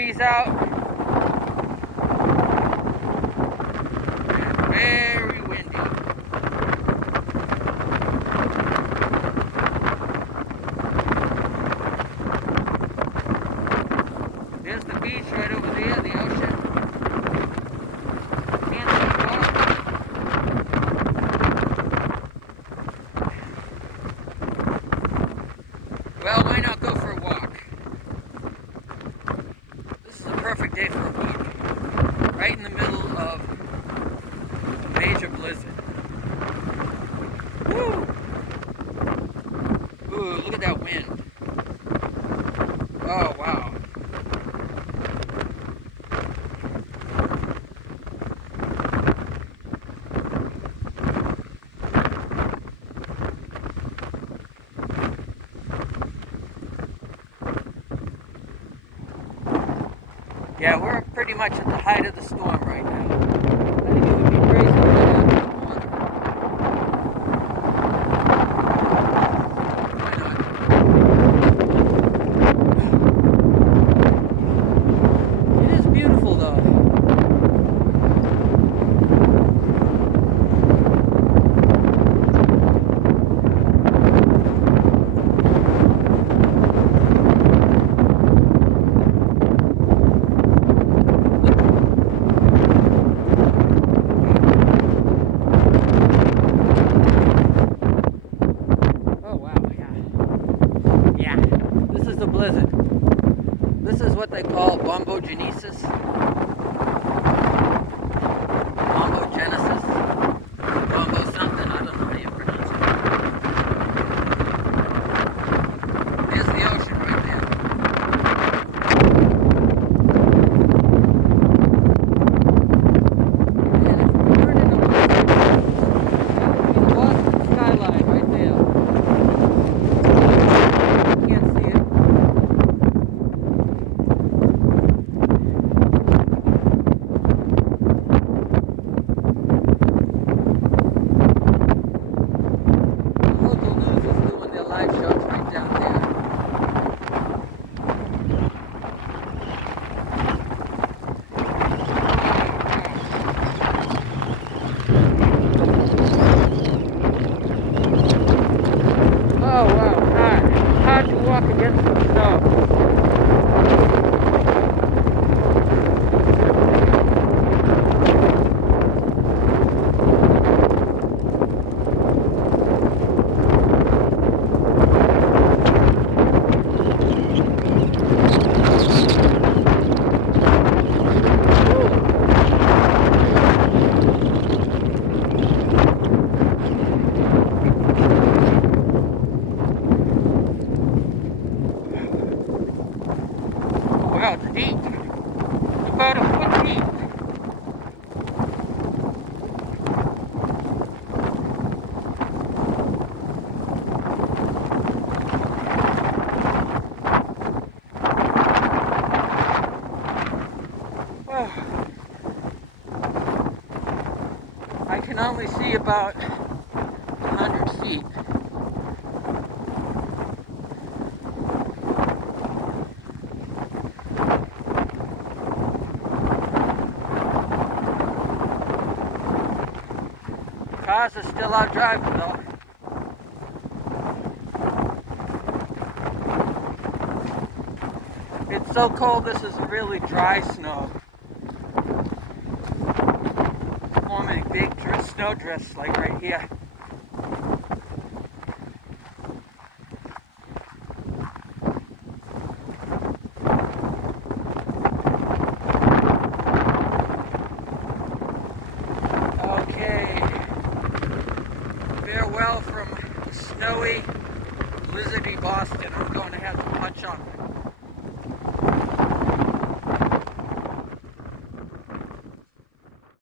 breeze out. And very windy. There's the beach right over there, the ocean. Can't see water. Well, why not go for a walk? This is a perfect day for a walk. Right in the middle of a major blizzard. Woo! Ooh, look at that wind. Oh, wow. Yeah, we're pretty much at the height of the storm right now. I think it would be crazy to get out of the water. Why not? It is beautiful though. This is the blizzard. This is what they call bombogenesis. Bombogenesis. Bombo something, I don't know how you pronounce it. There's the ocean right there. And if we weren't in the blizzard, that would be the Boston skyline right there. Oh wow, hard to walk against the snow. Wow, it's deep. About a foot deep. I can only see about 100 feet. Cars are still out driving though. It's so cold, this is really dry snow. Forming big snow drifts like right here. Farewell from snowy, blizzardy Boston. I'm going to have some hot chocolate.